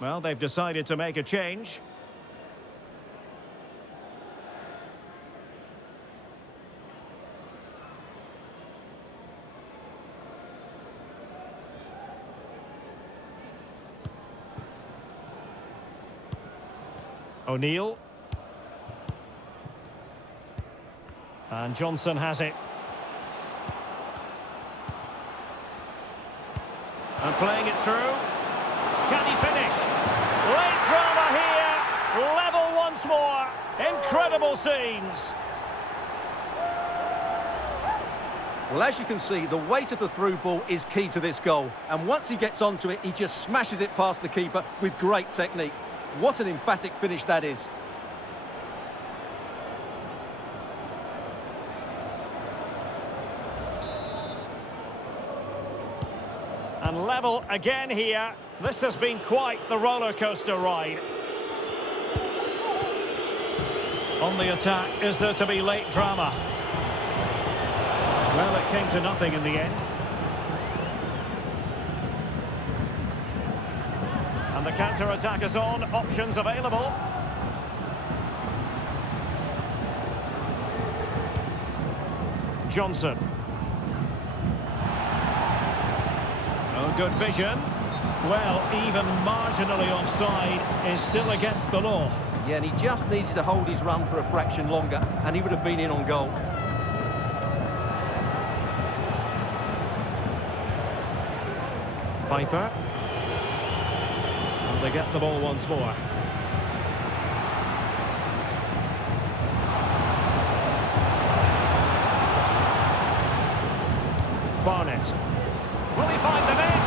Well, they've decided to make a change. O'Neill. And Johnson has it. And playing it through. Can he finish? Late drama here. Level once more. Incredible scenes. Well, as you can see, the weight of the through ball is key to this goal. And once he gets onto it, he just smashes it past the keeper with great technique. What an emphatic finish that is. And level again here. This has been quite the roller coaster ride. On the attack, is there to be late drama? Well, it came to nothing in the end. And the counter-attack is on, options available. Johnson. Oh, good vision. Well, even marginally offside is still against the law. Yeah, and he just needed to hold his run for a fraction longer, and he would have been in on goal. Piper. And they get the ball once more. Barnett. Will he find the net?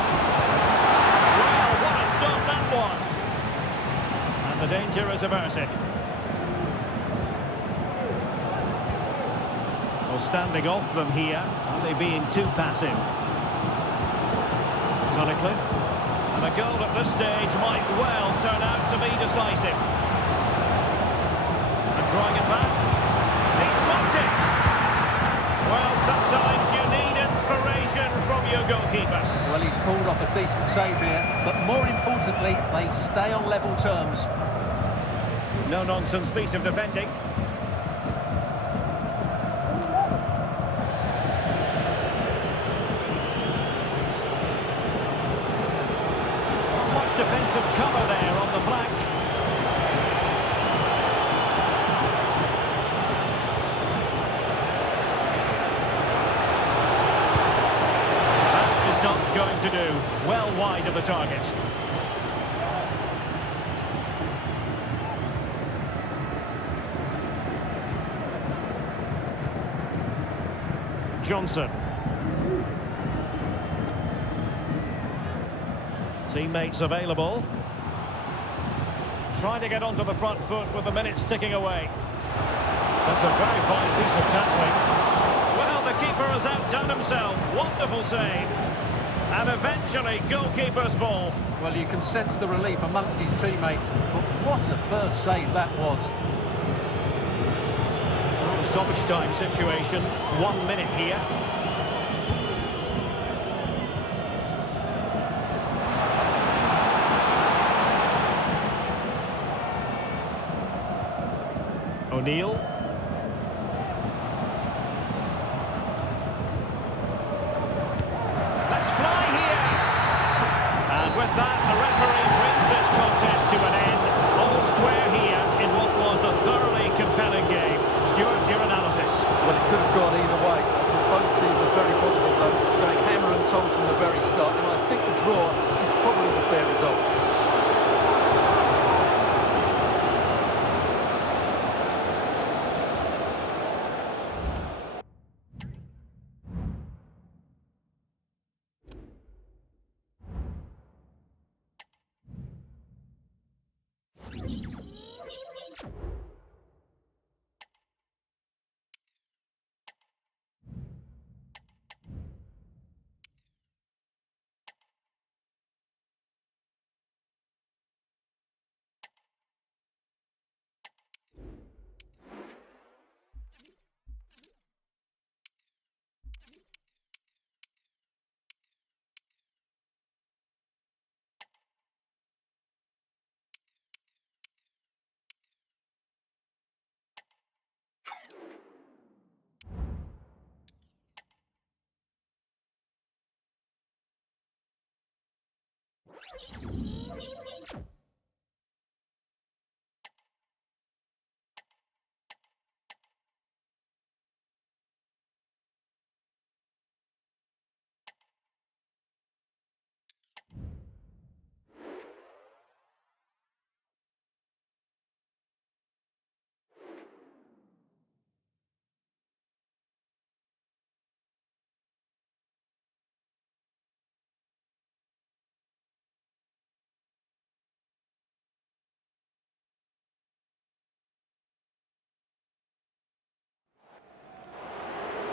Well, what a stop that was. And the danger is averted. Well, standing off them here. Are they being too passive? Tunnicliffe. And a goal at this stage might well turn out to be decisive. And drawing it back. He's blocked it. Well, sometimes you need inspiration from your goalkeeper. Well, he's pulled off a decent save here, but more importantly, they stay on level terms. No-nonsense piece of defending. Defensive cover there on the flank. That is not going to do. Well wide of the target. Johnson. Teammates available. Trying to get onto the front foot with the minutes ticking away. That's a very fine piece of tackling. Well, the keeper has outdone himself. Wonderful save. And eventually, goalkeeper's ball. Well, you can sense the relief amongst his teammates. But what a first save that was. Well, the stoppage time situation. 1 minute here. O'Neill. Let's fly here. And with that, the referee brings this contest to an end. All square here in what was a thoroughly compelling game. Stuart, your analysis. Well, it could have gone either way. Both teams are very positive, though, going hammer and tongs from the very start. And I think the draw is probably the fair result.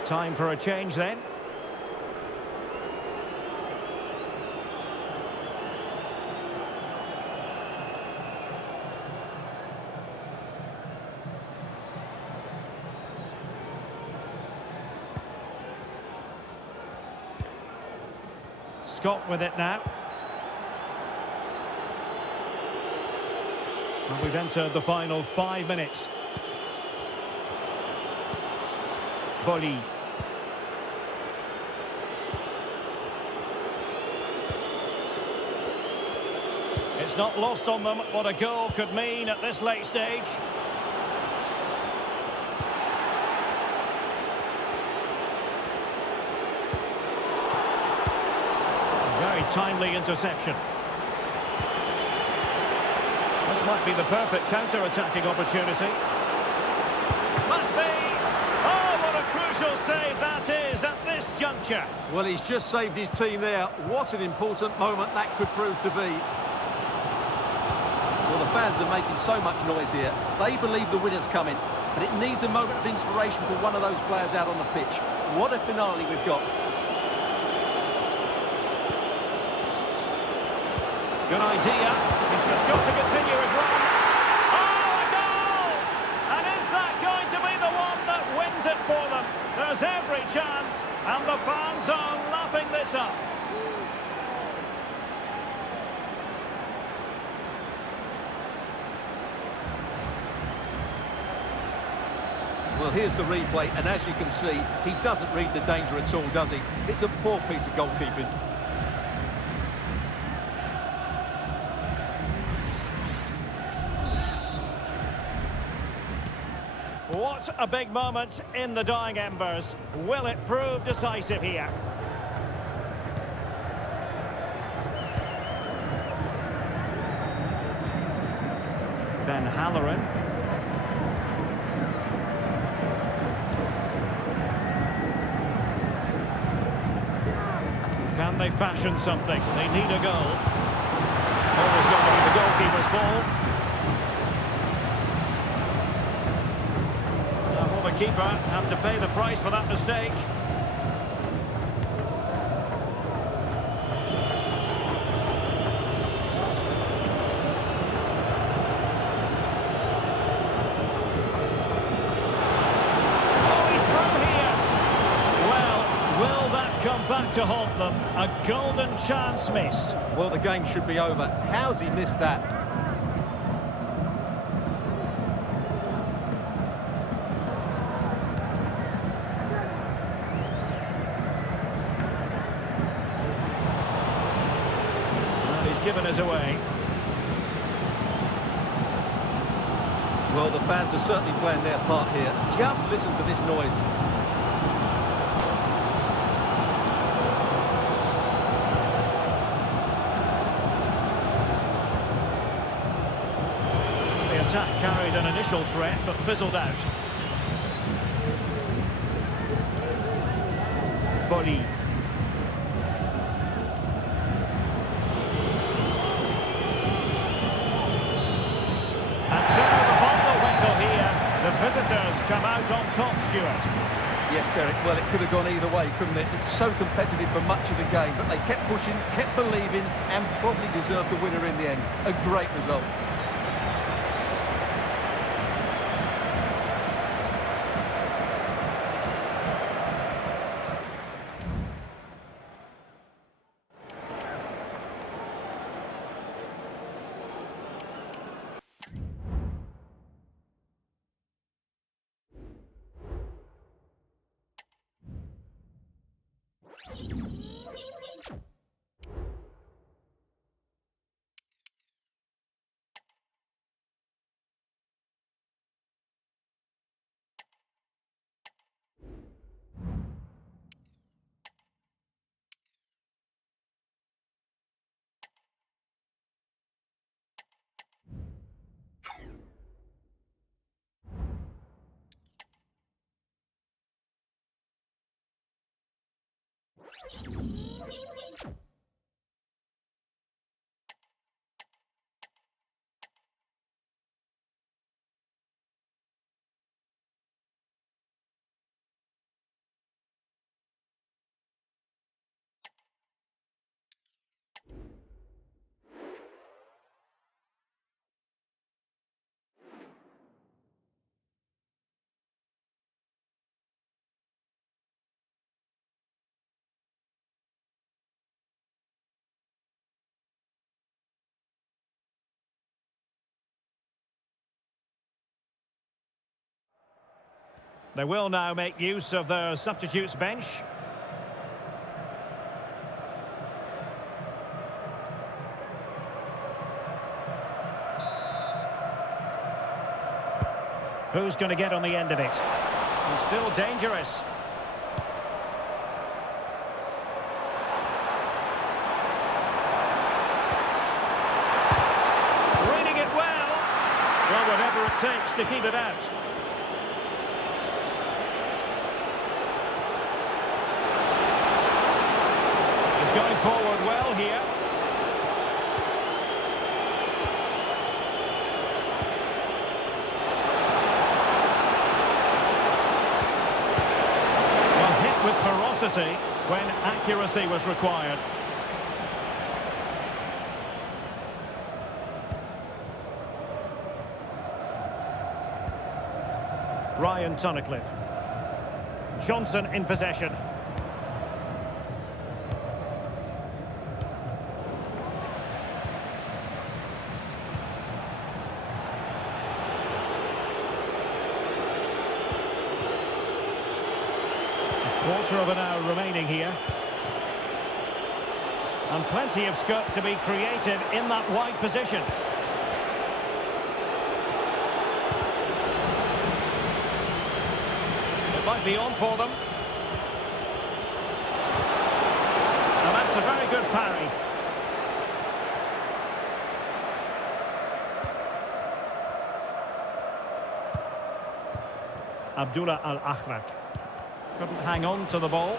Time for a change then. Scott with it now. And we've entered the final 5 minutes. Boli. It's not lost on them what a goal could mean at this late stage. Very timely interception. This might be the perfect counter-attacking opportunity. Must be! Oh, what a crucial save that is at this juncture. Well, he's just saved his team there. What an important moment that could prove to be. Well, the fans are making so much noise here. They believe the winner's coming, but it needs a moment of inspiration for one of those players out on the pitch. What a finale we've got. Good idea. He's just got to continue his run. Oh, a goal! And is that going to be the one that wins it for them? There's every chance, and the fans are lapping this up. Well, here's the replay, and as you can see, he doesn't read the danger at all, does he? It's a poor piece of goalkeeping. What a big moment in the dying embers. Will it prove decisive here? Ben Halloran. Can they fashion something? They need a goal. Always going to be the goalkeeper's ball. Now will the keeper have to pay the price for that mistake? Come back to haunt them. A golden chance missed. Well, the game should be over. How's he missed that? Well, he's given us away. Well, the fans are certainly playing their part here. Just listen to this noise. Attack carried an initial threat but fizzled out. Boli. And so the final whistle here. The visitors come out on top, Stuart. Yes, Derek, well, it could have gone either way, couldn't it? It's so competitive for much of the game, but they kept pushing, kept believing, and probably deserved the winner in the end. A great result. They will now make use of their substitutes bench. Who's going to get on the end of it? He's still dangerous. Reading it well. Well, whatever it takes to keep it out. Going forward well here. Well, hit with ferocity when accuracy was required. Ryan Tunnicliffe. Johnson in possession. Quarter of an hour remaining here. And plenty of scope to be created in that wide position. It might be on for them. And that's a very good parry. Abdullah Al-Akhraq. Couldn't hang on to the ball.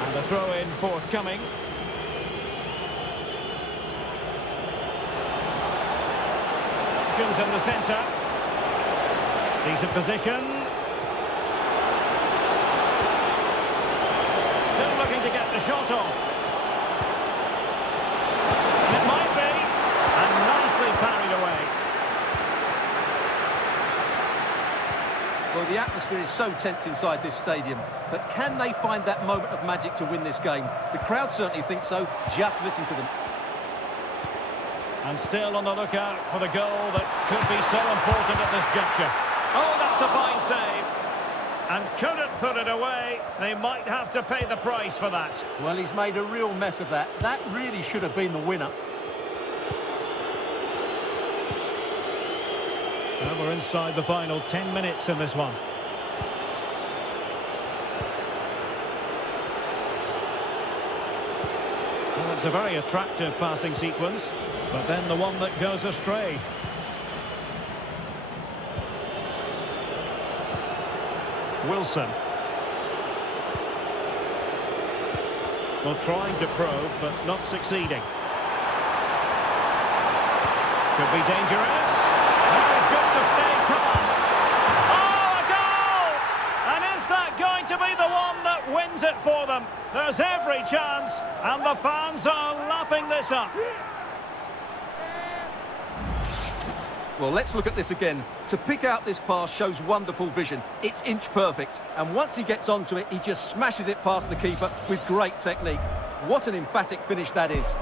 And the throw-in forthcoming. Options in the centre. Decent position. Still looking to get the shot off. And it might be. And nicely parried away. Well, the atmosphere is so tense inside this stadium, but can they find that moment of magic to win this game? The crowd certainly think so. Just listen to them. And still on the lookout for the goal that could be so important at this juncture. Oh, that's a fine save. And couldn't put it away. They might have to pay the price for that. Well, he's made a real mess of that. That really should have been the winner. Well, we're inside the final 10 minutes in this one. Well, it's a very attractive passing sequence, but then the one that goes astray. Wilson. Well, trying to probe, but not succeeding. Could be dangerous. He's got to stay calm. Oh, a goal! And is that going to be the one that wins it for them? There's every chance, and the fans are lapping this up. Well, let's look at this again. To pick out this pass shows wonderful vision. It's inch perfect, and once he gets onto it, he just smashes it past the keeper with great technique. What an emphatic finish that is.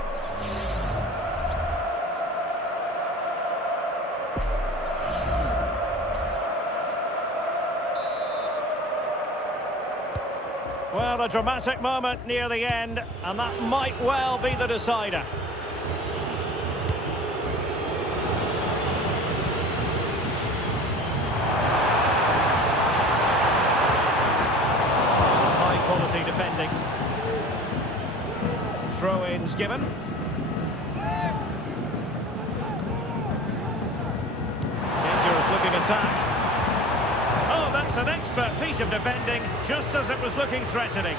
Well, a dramatic moment near the end, and that might well be the decider. High quality defending. Throw-ins given. Dangerous looking attack. Oh, expert piece of defending, just as it was looking threatening.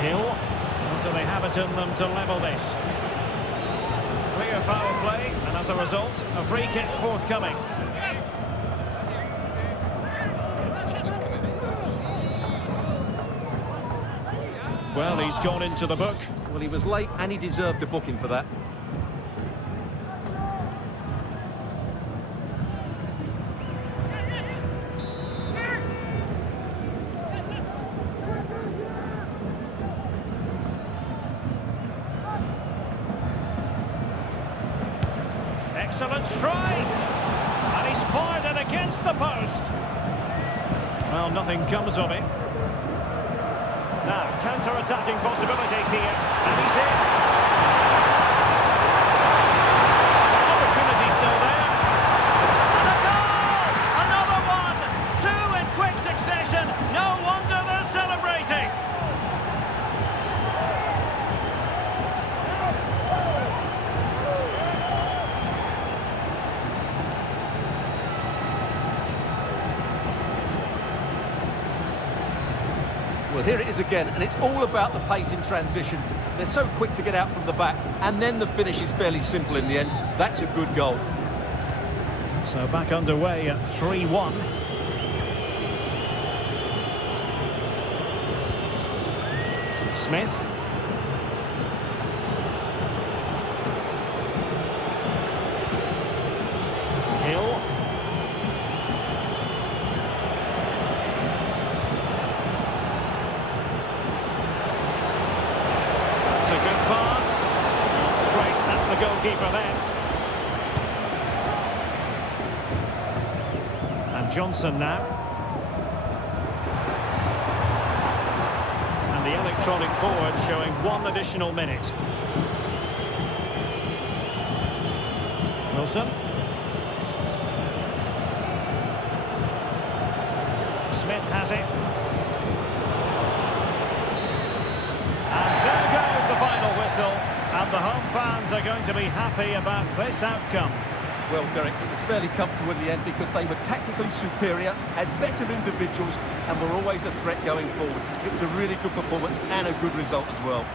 Hill, or do they have it in them to level this? Clear foul play, and as a result, a free kick forthcoming. Well, he's gone into the book. Well, he was late and he deserved a booking for that. Excellent strike! And he's fired it against the post. Well, nothing comes of it. Now, counter-attacking possibilities here, and he's in. Opportunity still there. And a goal! Another one! Two in quick succession. No wonder they're celebrating. Well, here it is again, and it's all about the pace in transition. They're so quick to get out from the back, and then the finish is fairly simple in the end. That's a good goal. So back underway at 3-1. Smith. Hill. The goalkeeper then. And Johnson now. And the electronic board showing 1 additional minute. Wilson. Smith has it. And there goes the final whistle. And the home fans are going to be happy about this outcome. Well, Derek, it was fairly comfortable in the end because they were tactically superior, had better individuals, and were always a threat going forward. It was a really good performance and a good result as well.